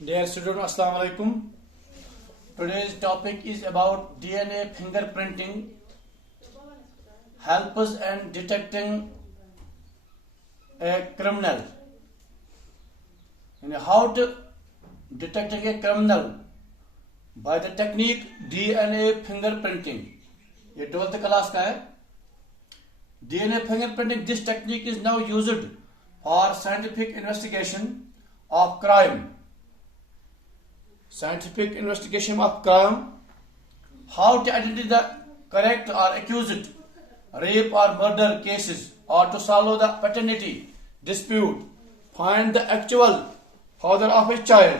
Dear student, Assalamu alaikum. Today's topic is about DNA fingerprinting helps in detecting a criminal. And how to detecting a criminal by the technique DNA fingerprinting. ये 12th class का है. DNA fingerprinting, this technique is now used for scientific investigation of crime. Scientific investigation of crime, how to identify the correct or accused rape or murder cases, or to solve the paternity dispute, find the actual father of a child.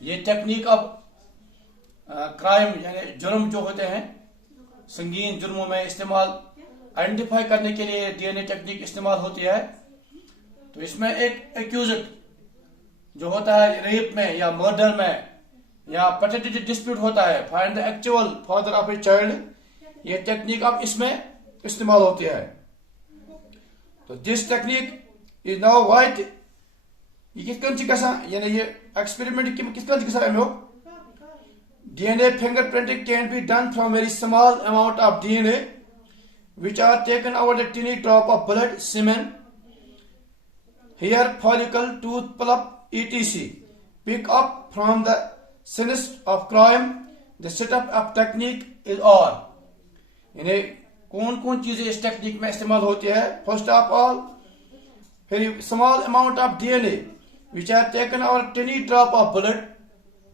ये technique of crime यानी जुर्म जो होते हैं संगीन जुर्मों में इस्तेमाल identify करने के लिए डीएनए टेक्निक इस्तेमाल होती है. तो इसमें एक एक्यूज्ड जो होता है रेप में या मर्डर में या पैटर्निटी डिस्प्यूट होता है, find the actual father of a child, ये टेक्निक अब इसमें इस्तेमाल होती है. तो this technique is now wide. ये किस गसान यानी ये एक्सपेरिमेंट किस गसान DNA fingerprinting can be done from very small amount of DNA which are taken over the tiny drop of blood, semen, hair follicle, tooth pulp, etc. Pick up from the scenes of crime. The setup of technique is all. यानी कौन कौन चीजें इस technique में इस्तेमाल होती है. First of all, फिर small amount of DNA which are taken और tiny drop of blood.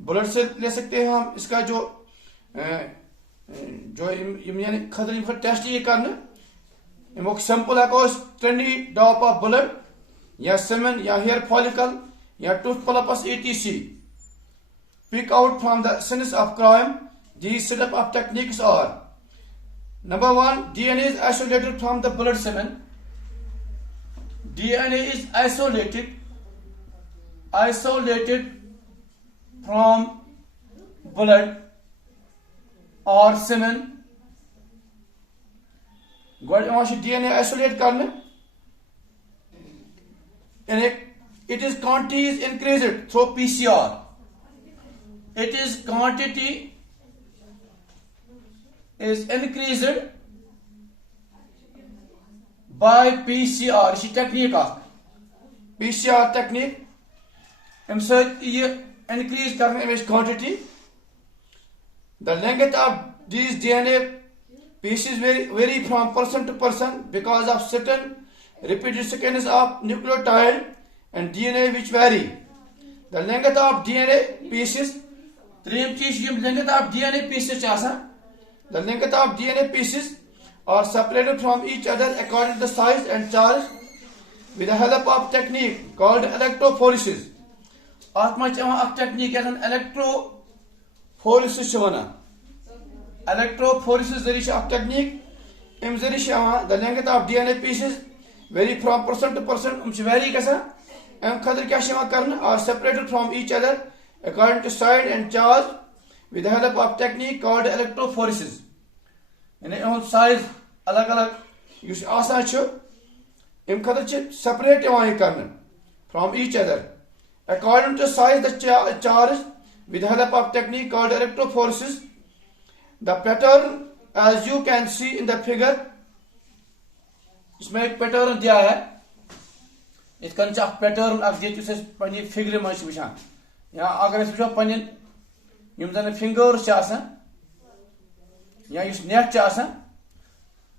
Blood से ले सकते हैं हम इसका जो यानी खतर टेस्ट ये कर सैंपल हको टिनी ड्रॉप ऑफ ब्लड या सेमेन या हेयर फॉलिकल या tooth पल्पस etc. Pick out from the scenes of crime. These setup of techniques are: number 1, DNA is isolated from the blood semen. DNA is isolated from blood or semen. गोड DNA isolate करने, and it is quantity is increased through PCR. It is quantity is increased by PCR. This is technique of PCR technique. ये increase करने में quantity. The length of these DNA pieces vary from person to person because of certain repeated sequences of nucleotide and DNA which vary. The length of DNA pieces. त्रीम चीज यम length of DNA pieces चासा. The length of DNA pieces are separated from each other according to the size and charge with the help of technique called electrophoresis. आत्मा चाहा एक technique है electrophoresis चवना. Electrophoresis जरिए एक technique इम जरिए the length of DNA pieces vary from person to person. Vary कैसा M खतर क्या करना are separated from each other according to size and charge with the help of technique called electrophoresis. यानी size अलग अलग use आसान छ M खतर सेपरेट करना from each other according to size the charge with the help of technique called electrophoresis. The pattern as you can see in the figure. इसमें एक pattern दिया है. इत कन पैटर्न अख दिस फिगर मे वुचान या अगर वो पे जन फिंगर्स या नेक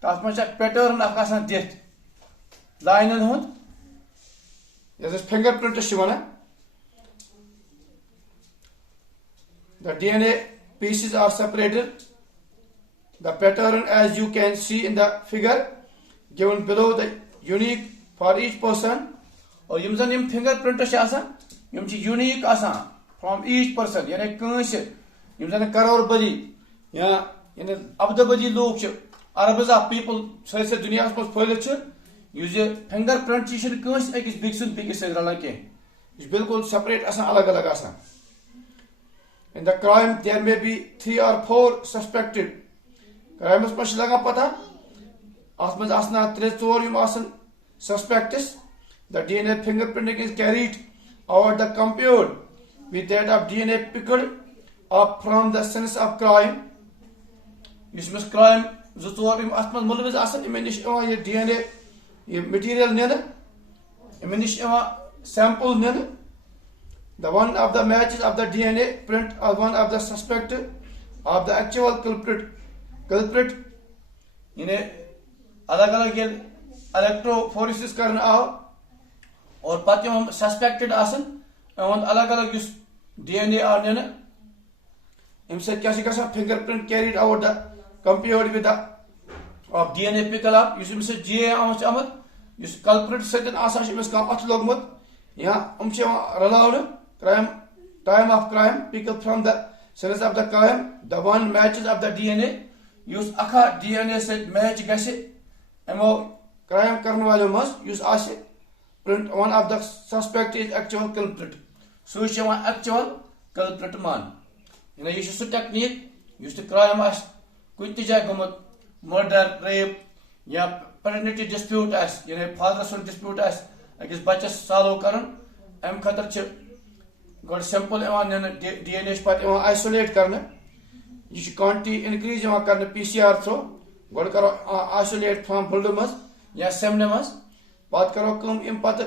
तथ मे पैटर्न अख दिख लाइन हुंद फिंगर प्रिंट्स वन. The DNA pieces are separated. The pattern as you can see in the figure given below the unique for each person. और यम जन यम फिंगरप्रिंट्स यम यूनिक फ्रॉम ईच पर्सन यानी कंस यम जन करोड़पति या यानी अब्दबदी लोग अरबस ऑफ पीपल सारे दुनिया मज फैलित फिंगरप्रिंट कंस अकिस बेकिस रलान कह बिल्कुल सेपरेट अलग अलग. In the crime there may be 3 or 4 suspected. Crime मज लगा पता अत मज 3-4 यम suspects. The DNA fingerprinting is carried over the computer with that of DNA picked up from the scenes of crime. Yusmus crime zutor atman mulviz asan imenish ye DNA ye material nene imenish sample nene. The one of the matches of the DNA print of one of the suspect of the actual culprit इन्हें अलग अलग ये electrophoresis करना आओ और पत्ते हम suspected आसन और अलग अलग इस DNA आने न इनसे क्या सिका fingerprint carried out the compared with the of DNA pickle up इस इनसे GA आमच आमद इस culprit certain आसाश इस काम अच्छ लोग मत यहाँ उनसे रलाउन time of crime pick up from the scenes of the crime the one matches of the DNA use akha DNA set match gase emo crime karne wale mas use ashe print one of the suspect is actual culprit so is one actual culprit man you know you should technique use the crime as kunti jay gomut murder rape ya paternity dispute as you know father son dispute as agis bachas salo karan am khatar che god sample DNA pat isolate karna you quantity increase karna PCR through god karo isolate from buldumas ya semnemas baat karo kam im pat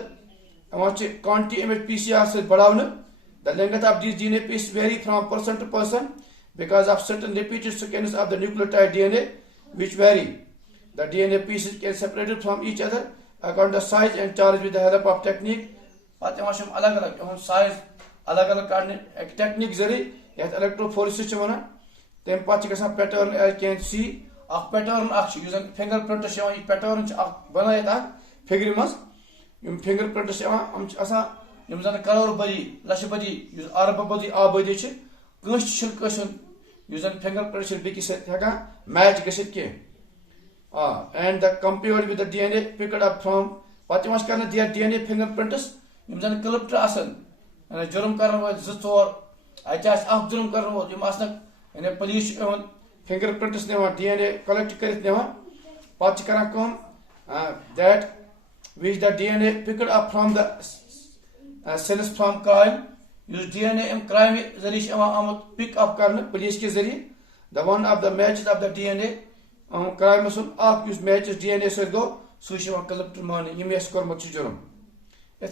quantity image PCR se badavna the length of these DNA pieces vary from person to person because of certain repeated sequences of the nucleotide DNA which vary. The DNA pieces can separate from each other according to size and charge with the help of technique. Pat emashum alag alag size अलग अलग काटने एक technique जरिए यह electrophoresis वनान तम पे pattern as can see pattern fingerprint pattern बन फिगर मज फिंगर प्रिंट जन करोड़ बदी लक्ष बदी अरब बदी आबादी जन फिंगर प्रिंट बेकिस मैच गसित कह and the compared with the DNA picked up from पे कर DNA फिंगर प्रिंट्स जन क्लिप्ट जुर्म कर जोर अत जुर्म कर पुलिस फिंगर प्रिंट्स निवान DNA कलेक्ट कर that which the DNA picked up from the cells from crime use DNA crime जरिए आमुत पिक अप कर पुलिस के जरिए the one of the matches of the DNA crime soon matches DNA सो गो सह collect मान कर्मुत जुर्म इत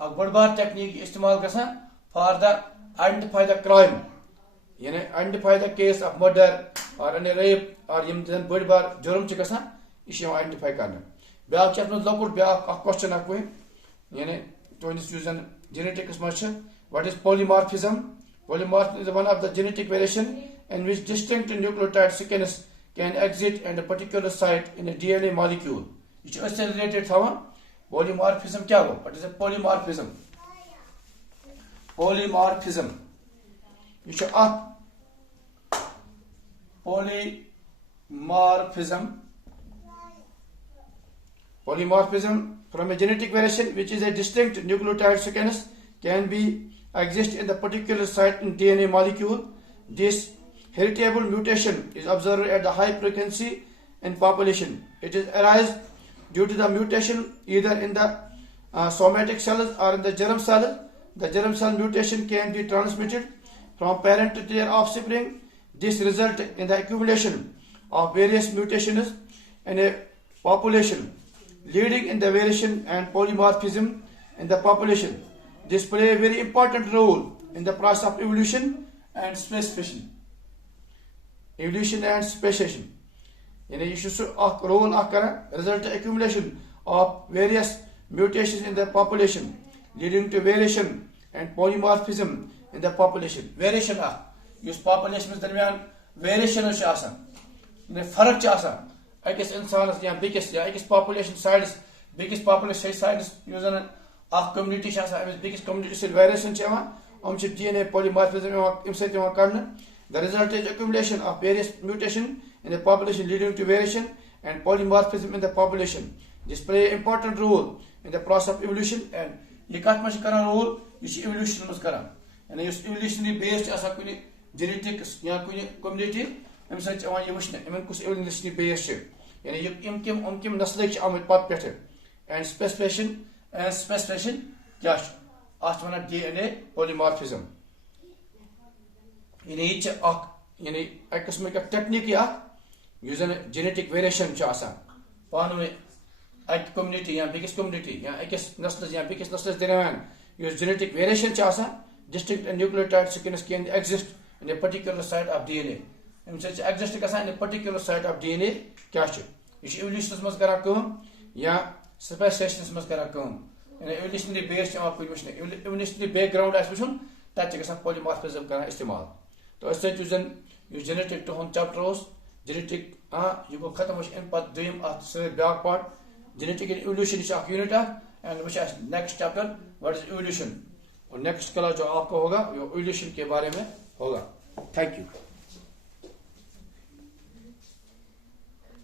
बड़ बार टेक्निक इस्तेमाल गसान for the identify the crime यानी identify the case of murder और रेप और यम बड़ बार जुर्म गसान यह आइडेंटिफाई कर ब्याक लकुट ब्याक क्वेश्चन यानी तुस जेनेटिक्स मज what is polymorphism polymorphism is one of the genetic variation in which distinct nucleotide sequence can exist at a particular site in a DNA molecule यह रिलेटेड थवान polymorphism क्या हो what is a polymorphism polymorphism you should polymorphism from a genetic variation which is a distinct nucleotide sequence can be exist in the particular site in DNA molecule. This heritable mutation is observed at the high frequency in population. It is arise due to the mutation either in the somatic cells or in the germ cell. The germ cell mutation can be transmitted from parent to their offspring. This results in the accumulation of various mutations in a population, leading in the variation and polymorphism in the population. This plays a very important role in the process of evolution and speciation. Evolution and speciation. यह role result accumulation of various mutations in the population leading to variation and polymorphism in the population. Variation उस population दरमियान variation फर्क अकिस इंसानस या बेकिस population sides बेकिस population sides community बेकिस community से variation DNA polymorphism the result is accumulation of various mutations in the population leading to variation and polymorphism in the population. This plays an important role in the process of evolution and ये कत मज कर role यह evolution मज कर यानी evolutionary based कुछ genetics या कुछ community अम सवान वुचन कुछ evolutionary based यानी किम नस्ल आमत पत पे and speciation क्या अत वन DNA polymorphism यानी यानी एक किस्म का टेक्निक जेनेटिक वेरिएशन पान अक कम्युनिटी या बेकिस कम्युनिटी या अकिस नस्लस या बेकिस नस्लस दरमियान genetic variation distinct and nucleotide sequence can exist in a particular site of DNA. Um exist in a particular site of DNA क्या यह evolution मज करा या speciation मज करा evolutionary base evolutionary background वुन तथा polymorphism कर इस्तेमाल तो अस जेनेटिक तुहद चैप्टर जेनेटिक यह गो खत्म अम पे दोम अत ब्याक part genetic evolution unit and वो next chapter what is evolution और नेक्स्ट क्लास जो आपका होगा वो evolution के बारे में होगा। Thank you.